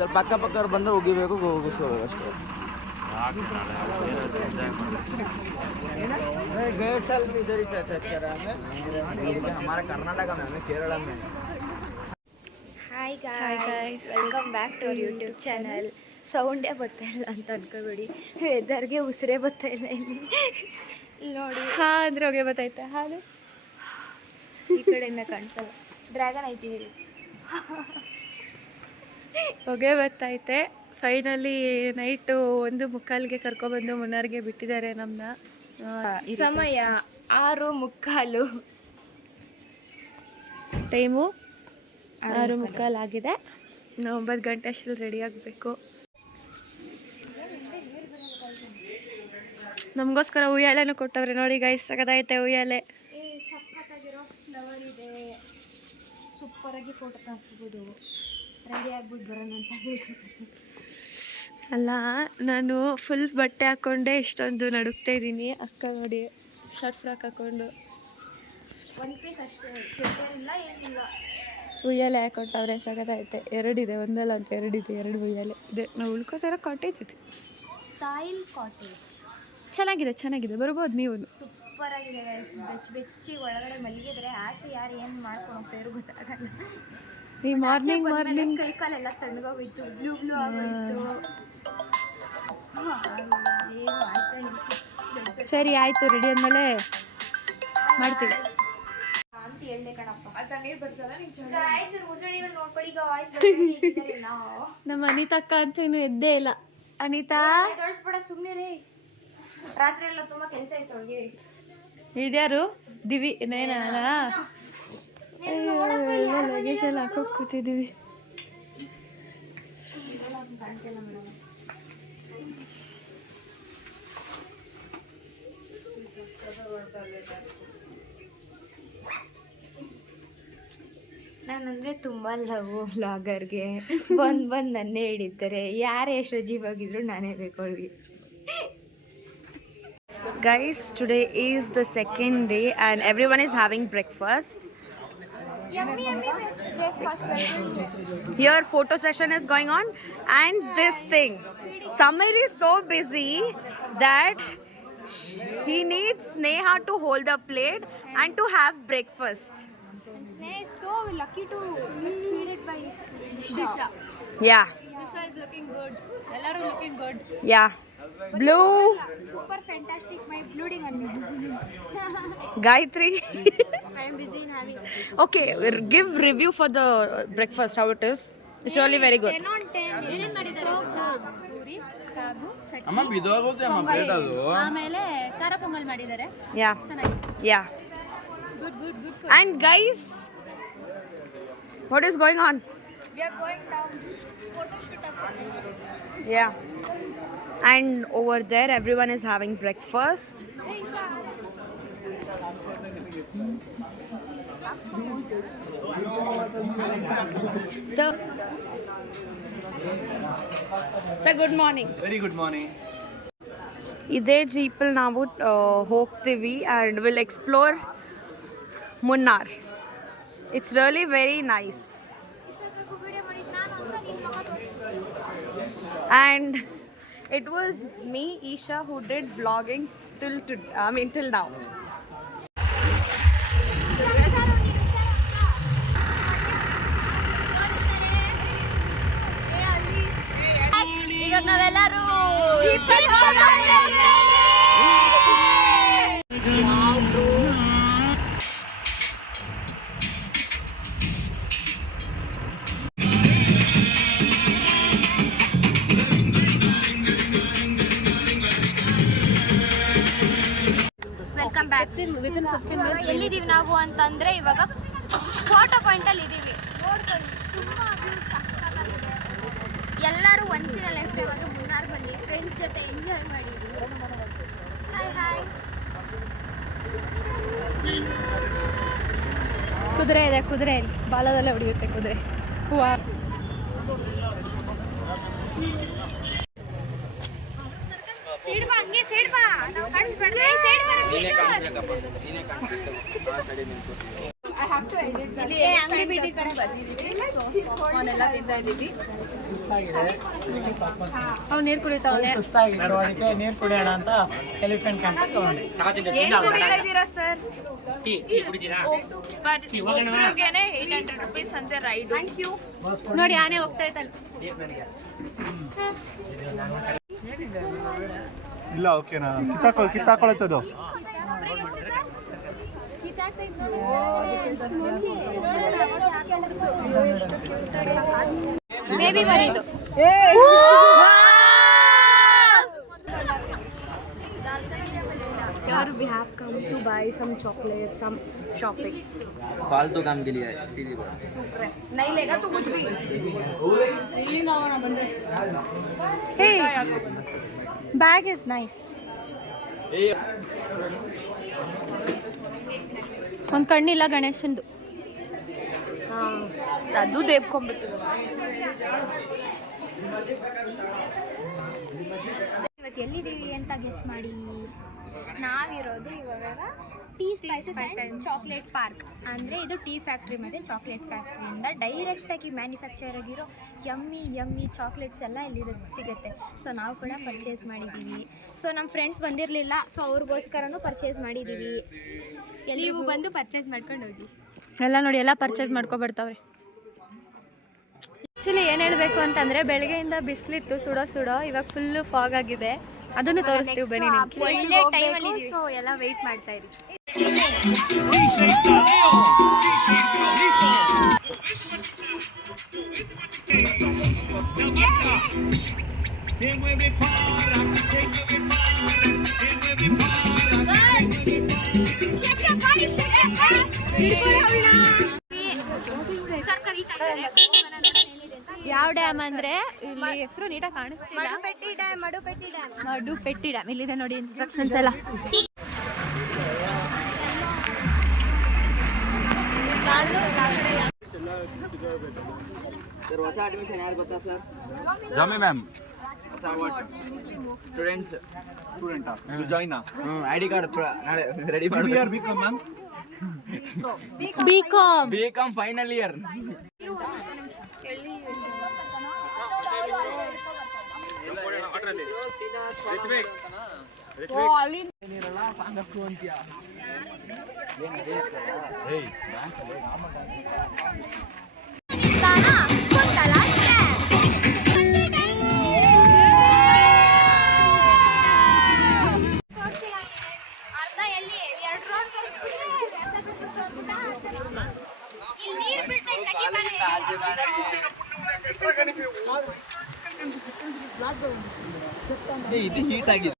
ಸ್ವಲ್ಪ ಅಕ್ಕಪಕ್ಕ ಬಂದರೆ ಉಗಿಬೇಕು, ಉಗಿಸ್ಕೋಬೇಕು ಅಷ್ಟೇ. गए साल भी इधर ही करा है हमारा कर्नाटका में, केरला में. Hi guys, welcome back to our YouTube channel. ಸೌಂಡೇ ಬರ್ತಾ ಇಲ್ಲ ಅಂತ ಅನ್ಕೋಬೇಡಿ, ವೆದರ್ಗೆ ಉಸಿರೇ ಬರ್ತಾ ಇಲ್ಲ ಇಲ್ಲಿ ನೋಡಿ. ಹಾಂ ಅಂದರೆ ಹೋಗಿ ಬರ್ತೈತೆ, ಹಾಗೆ ಈ ಕಡೆಯಿಂದ ಕಾಣಿಸಲ್ಲ. ಡ್ರ್ಯಾಗನ್ ಐತಿ ಹೇಳಿ. ಹೊಗೆ ಬರ್ತೈತೆ. ಫೈನಲಿ ನೈಟು 1:15ಗೆ ಕರ್ಕೊಬಂದು ಮುನ್ನಾರ್ಗೆ ಬಿಟ್ಟಿದ್ದಾರೆ ನಮ್ಮನ್ನ. ಸಮಯ 6:15, ಟೈಮು 6:15 ಆಗಿದೆ. ನಾವು 9 ಗಂಟೆ ಅಷ್ಟರಲ್ಲಿ ರೆಡಿ ಆಗಬೇಕು. ನಮಗೋಸ್ಕರ ಉಯ್ಯಾಲೆನೂ ಕೊಟ್ಟವ್ರೆ ನೋಡಿ ಗೈಸ್, ಸಗದೈತೆ ಉಯ್ಯಾಲೆ. ಸಖತ್ತಾಗಿರೋ ಫ್ಲವರ್ ಇದೆ, ಸೂಪರಾಗಿ ಫೋಟೋ ತೆಗಿಸ್ಬೋದು. ರೆಡಿ ಆಗ್ಬಿಟ್ಟು ಬರೋಣ ಅಂತ ಬೇಕು. ಅಲ್ಲ, ನಾನು ಫುಲ್ ಬಟ್ಟೆ ಹಾಕ್ಕೊಂಡೆ ಇಷ್ಟೊಂದು ನಡುಕ್ತಾ ಇದ್ದೀನಿ. ಅಕ್ಕ ನೋಡಿ ಶರ್ಟ್ ಫ್ರಾಕ್ ಹಾಕ್ಕೊಂಡು, ಒಂದು ಪೀಸ್ ಅಷ್ಟೇ, ಶೆಟ್ಟರ್ ಇಲ್ಲ ಏನಿಲ್ಲ. ಉಯ್ಯಾಲೆ ಹಾಕೊಟ್ಟವ್ರೆ, ಸಗದೈತೆ. 2 ಇದೆ, ಒಂದಲ್ಲ ಅಂತ 2 ಇದೆ, 2 ಉಯ್ಯಾಲೆ ಇದೆ. ನಾವು ಉಳ್ಕೋತಾರ ಕಾಟೇಜ್ ಇದೆ, ತಾಯಿಲ್ ಕಾಟೇಜ್. ಚೆನ್ನಾಗಿದೆ, ಬರ್ಬೋದು ನೀವು. ಸೂಪರ್ ಆಗಿದೆ ಗೈಸ್, ಬೆಚ್ಚಿ ಒಳಗಡೆ ಮಲಗಿದ್ರೆ ಆಸೆ ಯಾರು ಏನು ಮಾಡ್ಕೊಂಡು ಹೋಗ್ತಾಯಿರೋ ಗೊತ್ತಾಗಲ್ಲ. ಈ ಮಾರ್ನಿಂಗ್ ಕೈ ಕಾಲೆಲ್ಲ ತಣ್ಣಗೋಗಿತ್ತು, ಬ್ಲೂ ಆಗೋಯ್ತು. ಏನು ಆಯ್ತಾ ಇಲ್ಲ. ಸರಿ ಆಯಿತು, ರೆಡಿ ಆದಮೇಲೆ ಮಾಡ್ತೀವಿ ಅಂತ ಹೇಳ್ದೆ ಕಣಪ್ಪ. ಗಾಯ್ಸ್ ಮುಸುಳಿಗಳು ನೋಡ್ಕೊಡಿ, ಈಗ ವಾಯ್ಸ್ ಬರ್ತಿದ್ದಾರೆ. ನಾವು ನಮ್ಮ ಅನಿತಕ್ಕ ಅಂತೇನು ಎದ್ದೇ ಇಲ್ಲ. ಅನಿತಾ ತೋರಿಸ್ಬೇಡ ಸುಮ್ಮನೆ ರೀ, ರಾತ್ರಿ ಎಲ್ಲ ತುಂಬ ಕೆಲಸ ಆಯ್ತು ಅವ್ರಿಗೆ. ಇದ್ಯಾರು ದಿವಿ ನೇನ ಲಗೇಜ್ ಎಲ್ಲ ಹಾಕೋದು ಕೂತಿದ್ದೀವಿ. ನಾನಂದರೆ ತುಂಬ ಲವ್ ವ್ಲಾಗರ್ಗೆ ಬಂದು ನನ್ನೇ ಹಿಡಿತಾರೆ. ಯಾರು ಎಷ್ಟು ಜೀವಾಗಿದ್ರು ನಾನೇ ಬೇಕು ಅವ್ರಿಗೆ. Guys, today is the second day and everyone is having breakfast. Yummy breakfast. Here photo session is going on and this thing. Samir is so busy that he needs Sneha to hold the plate and to have breakfast. And Sneha is so lucky to get feeded by Disha. Yeah. Disha is looking good. Ellaru looking good. Yeah. Blue. Super fantastic. My blooding on me. Gayatri. I am busy in having. Okay, give review for the breakfast, how it is. It's really very good. 10 on 10. ಏನೇನು ಮಾಡಿದ್ದಾರೆ? ಪೂರಿ, ಸಾಗು, ಅಮ್ಮ ಬಿದೋಗುತ್ತೆ ಅಮ್ಮ plate ಅದು. ಆಮೇಲೆ ಖಾರ ಪೊಂಗಲ್ ಮಾಡಿದ್ದಾರೆ. Yeah. ಚೆನ್ನಾಗಿದೆ. Yeah. Good. And guys, what is going on? We are going down. Photo shoot up. Yeah. And over there, everyone is having breakfast. So, good morning. Very good morning. ಇದೇ ಜೀಪಲ್ಲಿ ನಾವು ಹೋಗ್ತೀವಿ and we'll explore Munnar. It's really very nice. And it was me, Isha, who did vlogging till now. ಇವಾಗ ನಾವೆಲ್ಲರೂ welcome back. ಎಲ್ಲಿದ್ದೀವಿ ನಾವು ಅಂತಂದರೆ ಇವಾಗ photo ಪಾಯಿಂಟಲ್ಲಿ ಇದ್ದೀವಿ. ನೋಡ್ಕೊಳ್ಳಿ, ತುಂಬ ಸಕ್ಕತ್ತಾಗಿದೆ. ಎಲ್ಲರೂ ಒನ್ಸಿನ ಲೈಫ್ ಇವಾಗ ಮುನ್ನಾರ್ ಬನ್ನಿ, ಫ್ರೆಂಡ್ಸ್ ಜೊತೆ ಎಂಜಾಯ್ ಮಾಡಿ. ಹಾಯ್ ಕುದುರೆ ಇದೆ, ಕುದುರೆ ಬಾಲದಲ್ಲೇ ಹೊಡೆಯುತ್ತೆ ಕುದುರೆ. ಹೂವಾ ಸೈಡ್ ಬಾ, ಹಂಗೆ ಸೈಡ್ ಬಾ, ನಾವು ಕಾಣಿಸ್ಬಾರ್ದು. ಸೈಡ್ ಬರ, ನೀನೇ ಕಾಣಿಸ್ಬೇಕಪ್ಪ, ನೀನೇ ಕಾಣಿಸ್ಬೇಕು. ಆ ಸೈಡ್ ನಿಂತು ಅಂಗಡಿ ಬಿಡಿ ಕಡೆ ಅವನ್ನೆಲ್ಲ ತಿಂತಾ ಇದ್ದೀವಿ. ಅವ್ನು ನೀರು ಕುಡಿತಾವನೆ. ಸುಸ್ತಾಗಿತ್ತು, ಅದಕ್ಕೆ ನೀರು ಕುಡಿಯೋಣ ಅಂತ ಎಲಿಫೆಂಟ್ ಕ್ಯಾಂಪ್ ತಗೊಂಡೆ. ಏನು ಕುಡಿತಾ ಇದ್ದೀರಾ ಸರ್? ಬಟ್ ಒಬ್ರಿಗೇನೆ 800 rupees ಅಂತೆ ರೈಡು. ನೋಡಿ ಆನೆ ಹೋಗ್ತಾ ಇದ್ದಾನೆ. ಇಲ್ಲ ಓಕೆನಾ ಕಿತ್ತಾಕೊಳತ್ತದು. ಬೇಬಿ ಬರೀದು Here we have come to buy some chocolates, some shopping. फालतू काम के लिए है सीधी बात. नहीं लेगा तू कुछ भी. Hey, bag is nice. ಒಂದು ಕಣ್ಣಿಲ್ಲ ಗಣೇಶಂದು. ಅದು ದೇಬ್ಕೊಂಡ್ಬಿಟ್ಟು. ಇವತ್ತು ಎಲ್ಲಿದ್ದೀವಿ ಅಂತ ಗೆಸ್ ಮಾಡಿ. ನಾವಿರೋದು ಇವಾಗ tea spices and chocolate park. ಅಂದರೆ ಇದು ಟೀ ಫ್ಯಾಕ್ಟ್ರಿ ಮತ್ತು ಚಾಕ್ಲೇಟ್ ಫ್ಯಾಕ್ಟ್ರಿಯಿಂದ ಡೈರೆಕ್ಟಾಗಿ ಮ್ಯಾನುಫ್ಯಾಕ್ಚರ್ ಆಗಿರೋ ಯಮ್ಮಿ ಚಾಕ್ಲೇಟ್ಸ್ ಎಲ್ಲ ಇಲ್ಲಿ ಸಿಗುತ್ತೆ. ಸೊ ನಾವು ಕೂಡ ಪರ್ಚೇಸ್ ಮಾಡಿದ್ದೀವಿ. ಸೊ ನಮ್ಮ ಫ್ರೆಂಡ್ಸ್ ಬಂದಿರಲಿಲ್ಲ, ಸೊ ಅವ್ರಿಗೋಸ್ಕರನೂ ಪರ್ಚೇಸ್ ಮಾಡಿದ್ದೀವಿ. ನೀವು ಬಂದು ಪರ್ಚೇಸ್ ಮಾಡ್ಕೊಂಡು ಹೋಗಿ. ಎಲ್ಲ ನೋಡಿ ಎಲ್ಲ ಪರ್ಚೇಸ್ ಮಾಡ್ಕೊಬರ್ತಾವ್ರೆ. ಆ್ಯಕ್ಚುಲಿ ಏನು ಹೇಳಬೇಕು ಅಂತಂದರೆ ಬೆಳಗ್ಗೆಯಿಂದ ಬಿಸಿಲಿತ್ತು ಸುಡೋ ಇವಾಗ ಫುಲ್ಲು ಫಾಗ್ ಆಗಿದೆ. ಅದನ್ನು ತೋರಿಸ್ತೀವಿ ಬನ್ನಿ ನಿಮ್ಗೆ. ಒಳ್ಳೆ ಟೈಮಲ್ಲಿ ಸೊ ಎಲ್ಲ ವೆಯ್ಟ್ ಮಾಡ್ತಾ ಇರಿ. ಸರ್ಕಾರಿ ಯಾವ ಡ್ಯಾಮ್ ಅಂದರೆ ಇಲ್ಲಿ ಹೆಸರು ನೀಟಾಗಿ ಕಾಣಿಸ್ತಿಲ್ಲ. ಮಡುಪೆಟ್ಟಿ ಡ್ಯಾಮ್ ಇಲ್ಲಿದೆ ನೋಡಿ ಇನ್ಸ್ಟ್ರಕ್ಷನ್ಸ್ ಎಲ್ಲ. ಸರ್ ಹೊಸ ಅಡ್ಮಿಷನ್ ಯಾರು ಗೊತ್ತಾ ಸರ್? ಜಾಮಿ ಮ್ಯಾಮ್. ಹೊಸ ಸ್ಟೂಡೆಂಟ್ಸ್. ಸ್ಟೂಡೆಂಟಾ ಜಾಯ್ನಾ? ಐ ಡಿ ಕಾರ್ಡ್ ನಾಳೆ ರೆಡಿ ಮಾಡಿ. BCom ma'am. BCom final year. ಇದು ಹೀಟ್ ಆಗಿದೆ.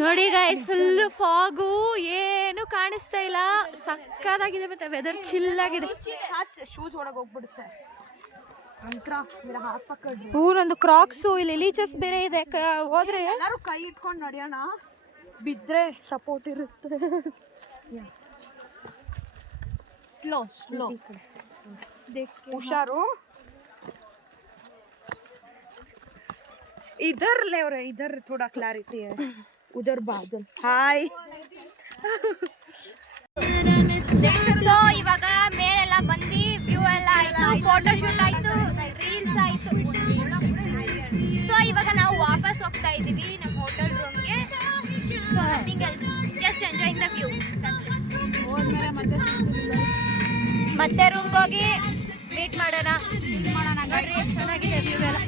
ನೋಡಿ ಗೈಸ್ ಫುಲ್ ಫಾಗು, ಏನು ಕಾಣಿಸ್ತಾ ಇಲ್ಲ. ಸಕ್ಕತ್ತಾಗಿದೆ ಮತ್ತೆ ವೆದರ್ ಚಿಲ್ಲಾಗಿದೆ. ಶೂಸ್ ಒಳಗೆ ಹೋಗ್ಬಿಡುತ್ತೆ. ಊರೊಂದು ಕ್ರಾಕ್ಸು, ಇಲ್ಲಿ ಲೀಚಸ್ ಬೇರೆ ಇದೆ. ಹೋದ್ರೆ ಎಲ್ಲರೂ ಕೈ ಇಟ್ಕೊಂಡು ನಡೆಯೋಣ, ಬಿದ್ದರೆ ಸಪೋರ್ಟ್ ಇರುತ್ತೆ. ಸ್ಲೋ ಹುಷಾರು. इधर ले रहे, इधर थोड़ा क्लैरिटी है, उधर बादल. हाय. ಸೊ ಇವಾಗ ಮೇಲೆಲ್ಲ ಬಂದು ವ್ಯೂ ಎಲ್ಲ ಆಯ್ತು, ಫೋಟೋ ಶೂಟ್ ಆಯ್ತು, ರೀಲ್ಸ್ ಆಯ್ತು. ಸೊ ಇವಾಗ ನಾವು ವಾಪಸ್ ಹೋಗ್ತಾ ಇದೀವಿ ನಮ್ಮ ಹೋಟೆಲ್ ರೂಮ್ಗೆ. So nothing else, just enjoying the view. ಮತ್ತೆ ರೂಮ್ಗೆ ಹೋಗಿ ಮೀಟ್ ಮಾಡೋಣ. ನೋಡ್ರಿ ಎಷ್ಟು ಚೆನ್ನಾಗಿದೆ ವ್ಯೂ ಎಲ್ಲ.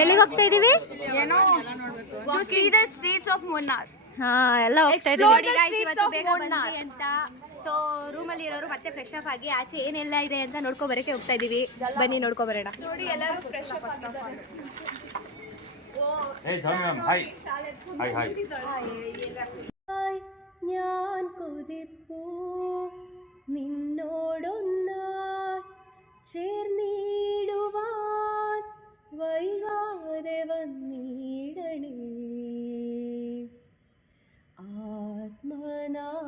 ಎಲ್ಲಿಗೆ ಹೋಗ್ತಾ ಇದೀವಿ? To see the streets of Munnar. ಹಾ ಎಲ್ಲ ಹೋಗ್ತಾ ಇದೀವಿ. ಇವತ್ತು ಬೇಗ ಬಂದ್ವಿ ಅಂತ ಸೊ ರೂಮಲ್ಲಿ ಇರೋರು ಮತ್ತೆ ಫ್ರೆಶ್ ಅಪ್ ಆಗಿ ಆಚೆ ಏನೆಲ್ಲ ಇದೆ ಅಂತ ನೋಡ್ಕೊಬರಕ್ಕೆ ಹೋಗ್ತಾ ಇದೀವಿ. ಬನ್ನಿ ನೋಡ್ಕೊಬರೋಣ. ನೋಡಿ ಎಲ್ಲರೂ ಫ್ರೆಶ್ ಅಪ್ ಆಗಿದ್ದಾರೆ. Hey, Jami ma'am. Hi. Hi. ഞാൻ കൊതിപ്പൂ നിന്നോടൊന്നായി ചേർന്നിടുവാൻ വൈകാതെ വന്നിടണേ ആത്മനായക.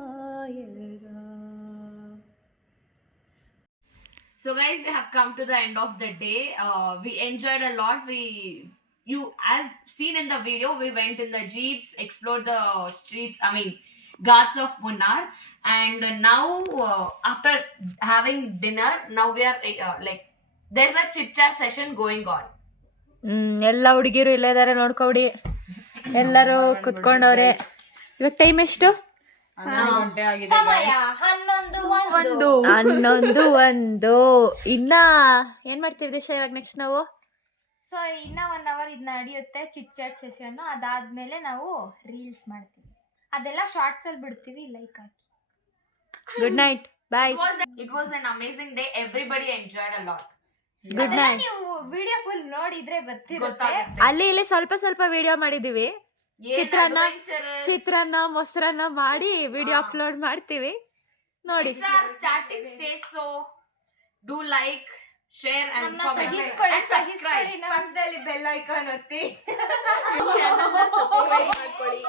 So guys, we have come to the end of the day. We enjoyed a lot. You as seen in the video, we went in the jeeps, explored the streets, ghats of Munnar, and now after having dinner, now we are there's a chit chat session going on. ಎಲ್ಲ ಹುಡುಗಿರು ಇಲ್ಲೇ ಇದಾರೆ ನೋಡ್ಕೊಬಿಡಿ. ಎಲ್ಲರೂ ಕುತ್ಕೊಂಡವ್ರೆ. ಇವಾಗ time ಎಷ್ಟು? ಸಮಯ 11:01. ಇನ್ನ ಏನ್ ಮಾಡ್ತೀವಿ ದೇಶ ಇವಾಗ ನೆಕ್ಸ್ಟ್ ನಾವು? ಸೊ ಇನ್ನ 1 hour ಇದು ನಡೆಯುತ್ತೆ ಚಿಟ್ ಚಾಟ್ ಸೆಷನ್. ಅದಾದ್ಮೇಲೆ ನಾವು ರೀಲ್ಸ್ ಮಾಡ್ತೀವಿ. ಅದೆಲ್ಲ ಶಾರ್ಟ್ಸ್ ಅಲ್ಲಿ ಬಿಡ್ತೀವಿ, ಲೈಕ್ ಹಾಕಿ. Good night, bye. It was an amazing day. Everybody enjoyed a lot. Good night. ನೀವು ವಿಡಿಯೋ ಫುಲ್ ನೋಡಿದ್ರೆ ಗೊತ್ತಿರುತ್ತೆ. ಗೊತ್ತಾಗುತ್ತೆ. ಅಲ್ಲಿ ಇಲ್ಲಿ ಸ್ವಲ್ಪ ವಿಡಿಯೋ ಮಾಡಿದೀವಿ. ಚಿತ್ರಾನ್ನ ಮೊಸರನ್ನ ಮಾಡಿ ವಿಡಿಯೋ ಅಪ್ಲೋಡ್ ಮಾಡ್ತೀವಿ ನೋಡಿ. It's our starting stage, so do like, share and comment and subscribe. ಪಕ್ಕದಲ್ಲಿ ಬೆಲ್ ಐಕಾನ್ ಒತ್ತಿ. ಚಾನೆಲ್ ನ ಸಬ್ಸ್ಕ್ರೈಬ್ ಮಾಡ್ಕೊಳ್ಳಿ.